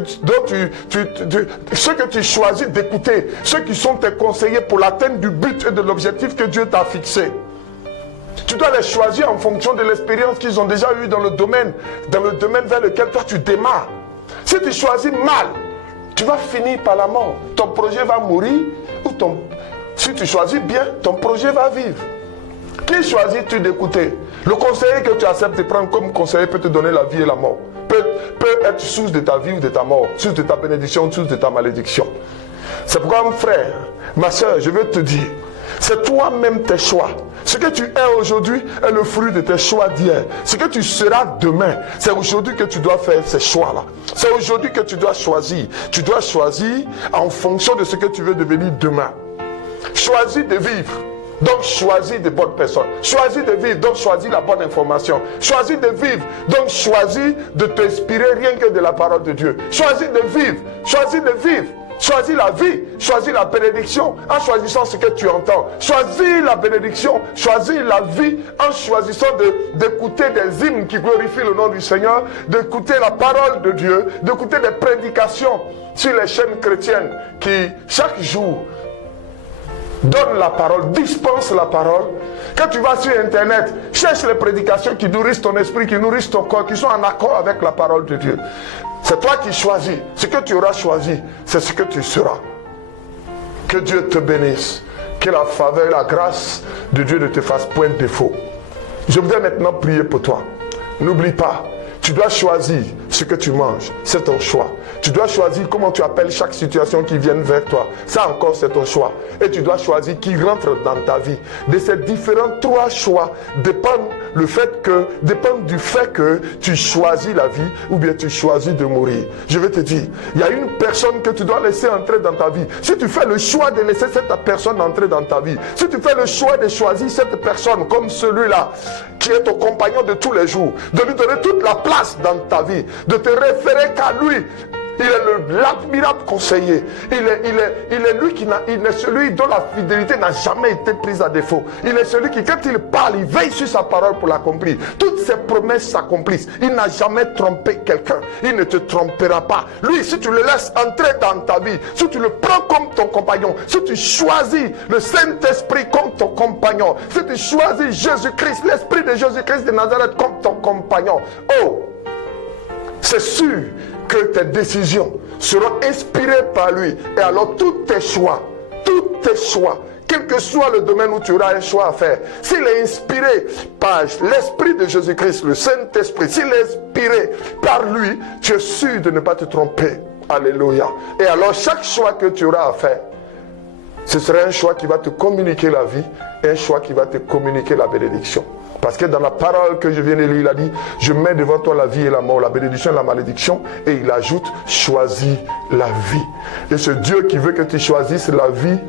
choisis d'écouter, ceux qui sont tes conseillers pour l'atteinte du but et de l'objectif que Dieu t'a fixé. Tu dois les choisir en fonction de l'expérience qu'ils ont déjà eue dans le domaine vers lequel toi tu démarres. Si tu choisis mal, tu vas finir par la mort. Ton projet va mourir, si tu choisis bien, ton projet va vivre. Qui choisis-tu d'écouter? Le conseiller que tu acceptes de prendre comme conseiller peut te donner la vie et la mort. Peut être source de ta vie ou de ta mort, source de ta bénédiction, source de ta malédiction. C'est pourquoi, mon frère, ma soeur, je veux te dire, C'est toi-même tes choix. Ce que tu es aujourd'hui est le fruit de tes choix d'hier. Ce que tu seras demain, c'est aujourd'hui que tu dois faire ces choix-là. C'est aujourd'hui que tu dois choisir. Tu dois choisir en fonction de ce que tu veux devenir demain. Choisis de vivre. Donc choisis de bonnes personnes. Choisis de vivre, donc choisis la bonne information. Choisis de vivre, donc choisis de t'inspirer rien que de la parole de Dieu. Choisis de vivre, choisis de vivre. Choisis la vie, choisis la bénédiction en choisissant ce que tu entends. Choisis la bénédiction, choisis la vie en choisissant d'écouter des hymnes qui glorifient le nom du Seigneur, d'écouter la parole de Dieu, d'écouter des prédications sur les chaînes chrétiennes qui, chaque jour, donnent la parole, dispensent la parole. Quand tu vas sur Internet, cherche les prédications qui nourrissent ton esprit, qui nourrissent ton corps, qui sont en accord avec la parole de Dieu. C'est toi qui choisis. Ce que tu auras choisi, c'est ce que tu seras. Que Dieu te bénisse. Que la faveur et la grâce de Dieu ne te fassent point de défaut. Je voudrais maintenant prier pour toi. N'oublie pas, tu dois choisir ce que tu manges. C'est ton choix. Tu dois choisir comment tu appelles chaque situation qui vient vers toi. Ça encore, c'est ton choix. Et tu dois choisir qui rentre dans ta vie. De ces différents trois choix dépendent du fait que tu choisis la vie ou bien tu choisis de mourir. Je vais te dire, il y a une personne que tu dois laisser entrer dans ta vie. Si tu fais le choix de laisser cette personne entrer dans ta vie, si tu fais le choix de choisir cette personne comme celui-là qui est ton compagnon de tous les jours, de lui donner toute la place dans ta vie, de te référer qu'à lui. Il est l'admirable conseiller. Il est lui il est celui dont la fidélité n'a jamais été prise à défaut. Il est celui qui, quand il parle, il veille sur sa parole pour l'accomplir. Toutes ses promesses s'accomplissent. Il n'a jamais trompé quelqu'un. Il ne te trompera pas. Lui, si tu le laisses entrer dans ta vie, si tu le prends comme ton compagnon, si tu choisis le Saint-Esprit comme ton compagnon, si tu choisis Jésus-Christ, l'Esprit de Jésus-Christ de Nazareth comme ton compagnon, oh, c'est sûr que tes décisions seront inspirées par lui. Et alors tous tes choix, quel que soit le domaine où tu auras un choix à faire, s'il est inspiré par l'Esprit de Jésus-Christ, le Saint-Esprit, s'il est inspiré par lui, tu es sûr de ne pas te tromper. Alléluia. Et alors chaque choix que tu auras à faire, ce sera un choix qui va te communiquer la vie, et un choix qui va te communiquer la bénédiction. Parce que dans la parole que je viens de lire, il a dit, je mets devant toi la vie et la mort, la bénédiction et la malédiction. Et il ajoute, choisis la vie. Et ce Dieu qui veut que tu choisisses la vie,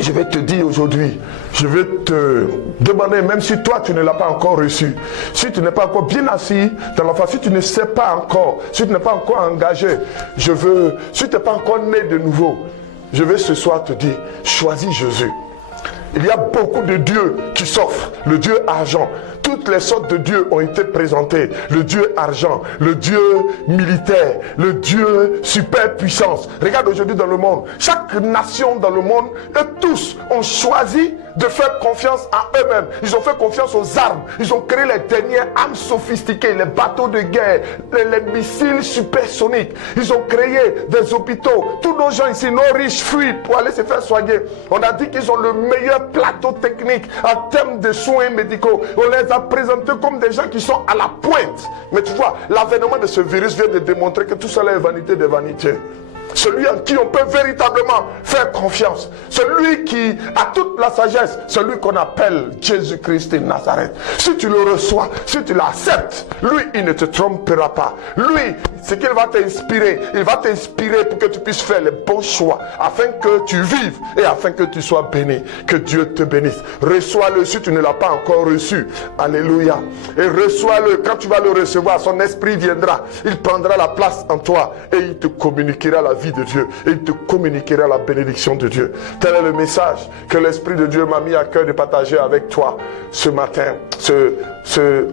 je vais te dire aujourd'hui, je vais te demander, même si toi tu ne l'as pas encore reçu, si tu n'es pas encore bien assis dans la face, si tu ne sais pas encore, si tu n'es pas encore engagé, si tu n'es pas encore né de nouveau, je vais ce soir te dire, choisis Jésus. Il y a beaucoup de dieux qui s'offrent. Le Dieu argent. Toutes les sortes de dieux ont été présentés. Le Dieu argent, le Dieu militaire, le Dieu super puissance. Regarde aujourd'hui dans le monde. Chaque nation dans le monde, eux tous ont choisi de faire confiance à eux-mêmes. Ils ont fait confiance aux armes. Ils ont créé les dernières armes sophistiquées, les bateaux de guerre, les missiles supersoniques. Ils ont créé des hôpitaux. Tous nos gens ici, nos riches fuient pour aller se faire soigner. On a dit qu'ils ont le meilleur plateau technique en termes de soins médicaux. On les a présentés comme des gens qui sont à la pointe. Mais tu vois, l'avènement de ce virus vient de démontrer que tout cela est vanité de vanité. Celui en qui on peut véritablement faire confiance, celui qui a toute la sagesse, celui qu'on appelle Jésus-Christ de Nazareth. Si tu le reçois, si tu l'acceptes, lui, il ne te trompera pas. Lui, ce qu'il va t'inspirer, il va t'inspirer pour que tu puisses faire les bons choix, afin que tu vives et afin que tu sois béni. Que Dieu te bénisse. Reçois-le si tu ne l'as pas encore reçu. Alléluia. Et reçois-le. Quand tu vas le recevoir, son esprit viendra. Il prendra la place en toi et il te communiquera la vie de Dieu. Et il te communiquera la bénédiction de Dieu. Tel est le message que l'Esprit de Dieu m'a mis à cœur de partager avec toi ce matin,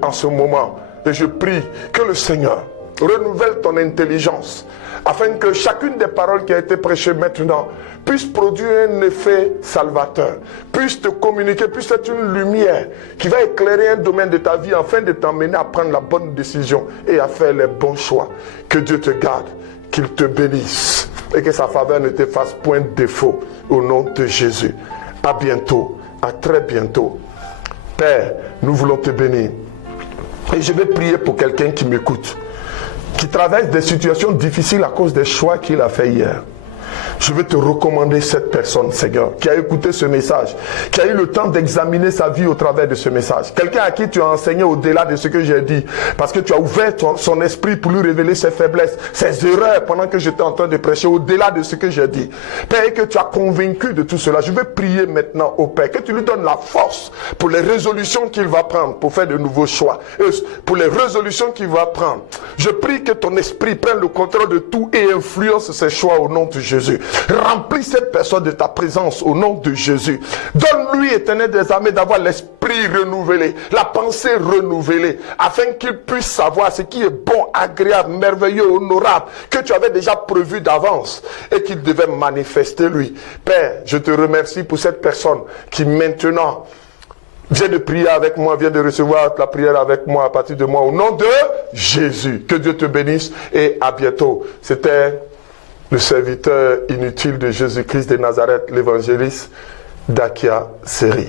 en ce moment. Et je prie que le Seigneur renouvelle ton intelligence afin que chacune des paroles qui a été prêchée maintenant puisse produire un effet salvateur, puisse te communiquer, puisse être une lumière qui va éclairer un domaine de ta vie afin de t'emmener à prendre la bonne décision et à faire les bons choix. Que Dieu te garde, qu'il te bénisse et que sa faveur ne te fasse point de défaut au nom de Jésus. À bientôt, à très bientôt. Père, nous voulons te bénir. Et je vais prier pour quelqu'un qui m'écoute, qui traverse des situations difficiles à cause des choix qu'il a fait hier. Je veux te recommander cette personne, Seigneur, qui a écouté ce message, qui a eu le temps d'examiner sa vie au travers de ce message. Quelqu'un à qui tu as enseigné au-delà de ce que j'ai dit, parce que tu as ouvert son esprit pour lui révéler ses faiblesses, ses erreurs pendant que j'étais en train de prêcher, au-delà de ce que j'ai dit. Père, et que tu as convaincu de tout cela. Je veux prier maintenant au Père, que tu lui donnes la force pour les résolutions qu'il va prendre, pour faire de nouveaux choix, pour les résolutions qu'il va prendre. Je prie que ton esprit prenne le contrôle de tout et influence ses choix au nom de Jésus. Remplis cette personne de ta présence au nom de Jésus. Donne-lui, Éternel des armées, d'avoir l'esprit renouvelé, la pensée renouvelée, afin qu'il puisse savoir ce qui est bon, agréable, merveilleux, honorable, que tu avais déjà prévu d'avance et qu'il devait manifester lui. Père, je te remercie pour cette personne qui maintenant vient de prier avec moi, vient de recevoir la prière avec moi, à partir de moi, au nom de Jésus. Que Dieu te bénisse et à bientôt. C'était le serviteur inutile de Jésus-Christ de Nazareth, l'évangéliste Dakia Seri.